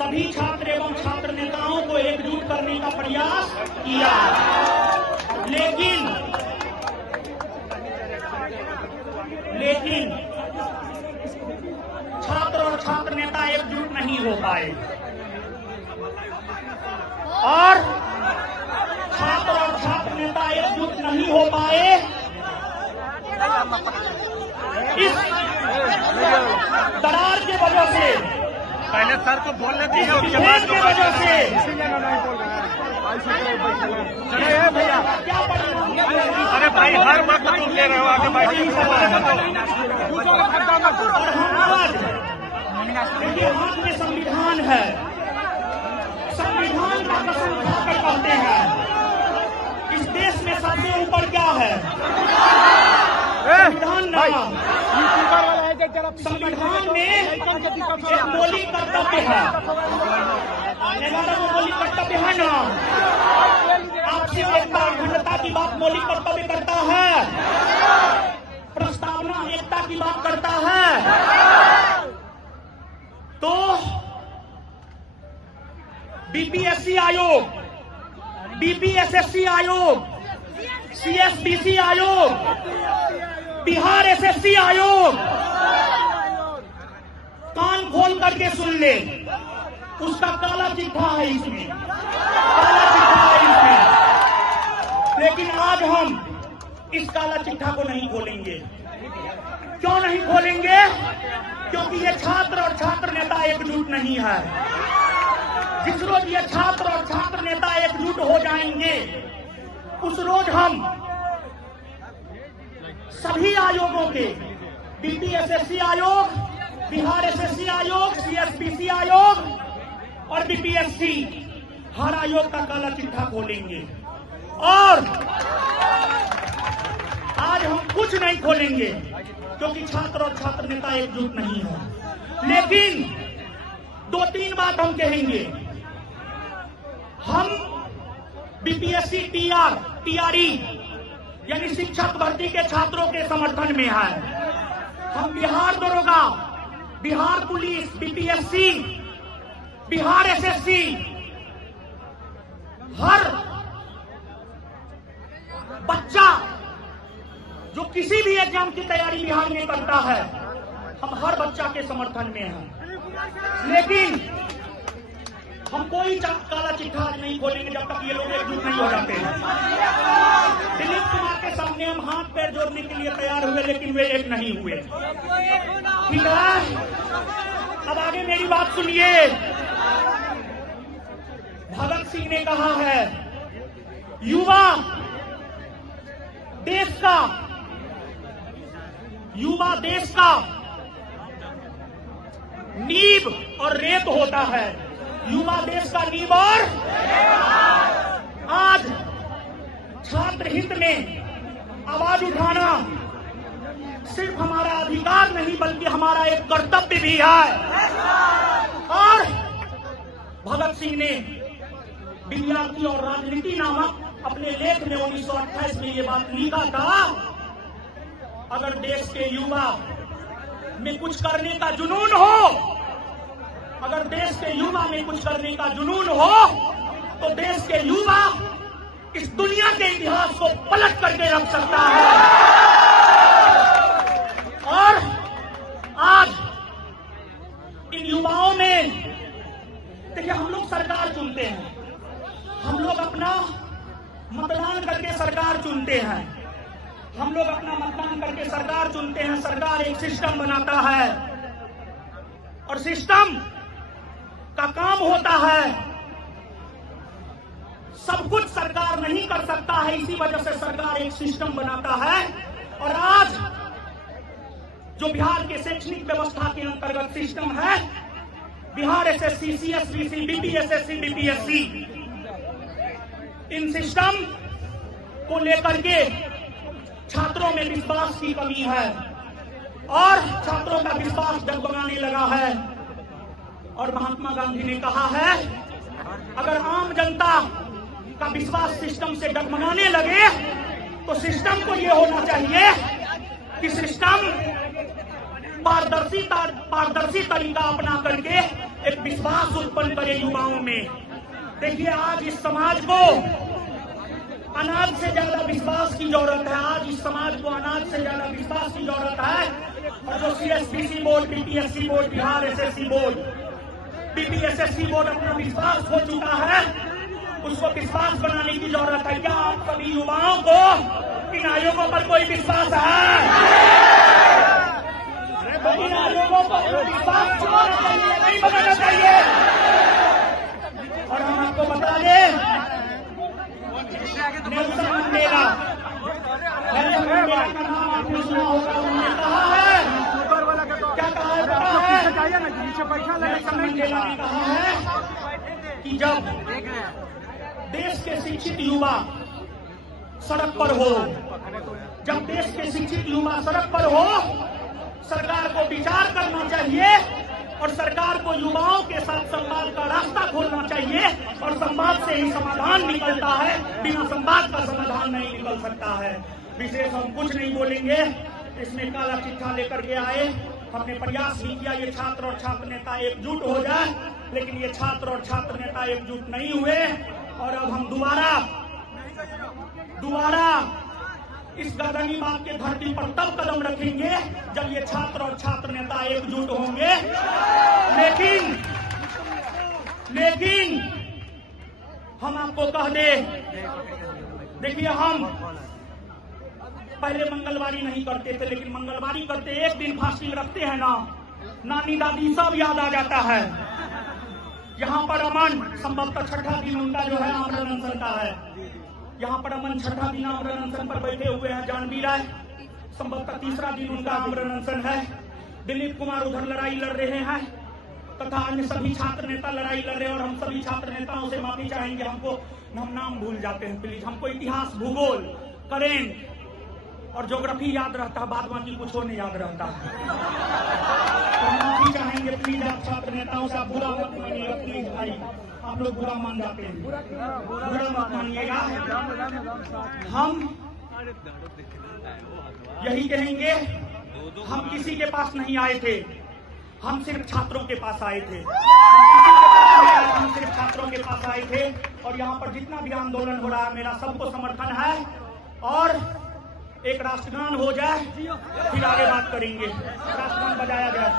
सभी छात्र एवं छात्र नेताओं को एकजुट करने का प्रयास किया, लेकिन छात्र और छात्र नेता एकजुट नहीं हो पाए और छात्र और छात्र नेता एकजुट नहीं हो पाए। इस दरार के वजह से, पहले सर को बोलने दीजिए, विभेद के वजह से भैया। क्या परिणाम? अरे भाई हर वक्त तुम ले रहे हो, आगे बैठिए। और हम आज देखिए, हाथ में संविधान है, संविधान का कसम खाकर कहते हैं इस देश में सबसे ऊपर क्या है? संविधान ना। संविधान में एक मौलिक कर्तव्य है, 11 मौलिक कर्तव्य है ना। आपसी एकता अखंडता की बात मौलिक कर्तव्य करता है, प्रस्तावना एकता की बात करता है। तो बीपीएससी आयोग, बीपीएसएससी आयोग, सीएसबीसी आयोग, बिहार एसएससी आयोग कान खोल करके सुन ले, उसका काला चिट्ठा है इसमें, काला चिट्ठा है इसमें। लेकिन आज हम इस काला चिट्ठा को नहीं खोलेंगे। क्यों नहीं खोलेंगे? क्योंकि ये छात्र और छात्र नेता एकजुट नहीं है। जिस रोज ये छात्र और छात्र नेता एकजुट हो जाएंगे, उस रोज हम सभी आयोगों के, बीपीएसएससी आयोग, बिहार एसएससी आयोग, सीएसबीसी आयोग और बीपीएससी, हर आयोग का काला चिट्ठा खोलेंगे। और आज हम कुछ नहीं खोलेंगे क्योंकि छात्र और छात्र नेता एकजुट नहीं है। लेकिन 2-3 बात हम कहेंगे। हम बीपीएससी टीआरई यानी शिक्षक भर्ती के छात्रों के समर्थन में है। हम Bihar Daroga, Bihar police, BPSC, Bihar SSC, हर बच्चा जो किसी भी एग्जाम की तैयारी बिहार में करता है, हम हर बच्चा के समर्थन में हैं। लेकिन हम कोई काला चिट्ठा नहीं खोलेंगे जब तक ये लोग एकजुट नहीं हो जाते हैं। दिलीप कुमार के सामने हम हाथ पैर जोड़ने के लिए तैयार हुए, लेकिन वे एक नहीं हुए। ठीक है, अब आगे मेरी बात सुनिए। भगत सिंह ने कहा है, युवा देश का नींव और रेत होता है। युवा देश का नींव और आज छात्र हित में आवाज उठाना सिर्फ हमारा अधिकार नहीं बल्कि हमारा एक कर्तव्य भी है। और भगत सिंह ने विद्यार्थी और राजनीति नामक अपने लेख में 1928 में ये बात लिखा था, अगर देश के युवा में कुछ करने का जुनून हो, अगर देश के युवा में कुछ करने का जुनून हो, तो देश के युवा इस दुनिया के इतिहास को पलट करके रख सकता है। और आज इन युवाओं में देखिए, हम लोग सरकार चुनते हैं, हम लोग अपना मतदान करके सरकार चुनते हैं, हम लोग अपना मतदान करके सरकार चुनते हैं। सरकार एक सिस्टम बनाता है और सिस्टम का काम होता है, सब कुछ सरकार नहीं कर सकता है, इसी वजह से सरकार एक सिस्टम बनाता है। और आज जो बिहार के शैक्षणिक व्यवस्था के अंतर्गत सिस्टम है, Bihar SSC, CSBC, BPSSC, BPSC, इन सिस्टम को लेकर के छात्रों में विश्वास की कमी है और छात्रों का विश्वास डगमगाने लगा है। और महात्मा गांधी ने कहा है, अगर आम जनता का विश्वास सिस्टम से डगमगाने लगे तो सिस्टम को यह होना चाहिए कि सिस्टम पारदर्शी तरीका अपना करके एक विश्वास उत्पन्न करे युवाओं में। देखिए, आज इस समाज को अनाज से ज्यादा विश्वास की जरूरत है। आज इस समाज को अनाज से ज्यादा विश्वास की जरूरत है। और जो CSPC board, BPSC board, Bihar SSC board, BPSSC board अपना विश्वास हो चुका है, उसको विश्वास बनाने की जरूरत है। क्या आप सभी युवाओं को इन आयोगों पर कोई विश्वास है? इन आयोगों पर विश्वास बनाना चाहिए, नहीं बनाना चाहिए? और हम आपको बता दें, नेल्सन मंडेला का नाम आपने सुना होगा। उन्होंने कहा है, क्या कहा है पता है? नेल्सन मंडेला ने कहा है कि जब देश के शिक्षित युवा सड़क पर हो, जब देश के शिक्षित युवा सड़क पर हो, सरकार को विचार करना चाहिए और सरकार को युवाओं के साथ संवाद का रास्ता खोलना चाहिए। और संवाद से ही समाधान निकलता है, बिना संवाद का समाधान नहीं निकल सकता है। विशेष हम कुछ नहीं बोलेंगे। इसमें काला चिट्ठा लेकर के आए, हमने प्रयास भी किया ये छात्र और छात्र नेता एकजुट हो जाए, लेकिन ये छात्र और छात्र नेता एकजुट नहीं हुए। और अब हम दोबारा इस गर्दनी बात के धरती पर तब कदम रखेंगे जब ये छात्र और छात्र नेता एकजुट होंगे। लेकिन हम आपको कह दे, देखिए, हम पहले मंगलवारी नहीं करते थे, लेकिन मंगलवारी करते एक दिन फास्टिंग रखते हैं ना, नानी दादी सब याद आ जाता है। यहाँ पर अमन संभवतः छठा दिन उनका जो है आमरण अनशन का है। यहाँ पर अमन छठा दिन आमरण अनशन पर बैठे हुए हैं। जानवी राय संभवतः तीसरा दिन उनका आमरण अनशन है। दिलीप कुमार उधर लड़ाई लड़ रहे हैं तथा अन्य सभी छात्र नेता लड़ाई लड़ रहे हैं। और हम सभी छात्र नेताओं से माफी चाहेंगे, हम नाम भूल जाते हैं, प्लीज। हमको इतिहास, भूगोल, करेंट और ज्योग्राफी याद रहता है, बाद बाकी कुछ नहीं याद रहता है। तो माफी चाहेंगे प्लीज आप छात्र नेताओं से। आप बुरा मत मानिएगा प्लीज भाई, आप लोग बुरा मान जाते हैं, बुरा मत मानिएगा। हम यही कहेंगे, हम किसी के पास नहीं आए थे, हम सिर्फ छात्रों के पास आए थे। हम सिर्फ छात्रों के पास आए थे। और यहाँ पर जितना भी आंदोलन हो रहा है, मेरा सबको समर्थन है। और एक राष्ट्रगान हो जाए, फिर आगे बात करेंगे। राष्ट्रगान बजाया जाए।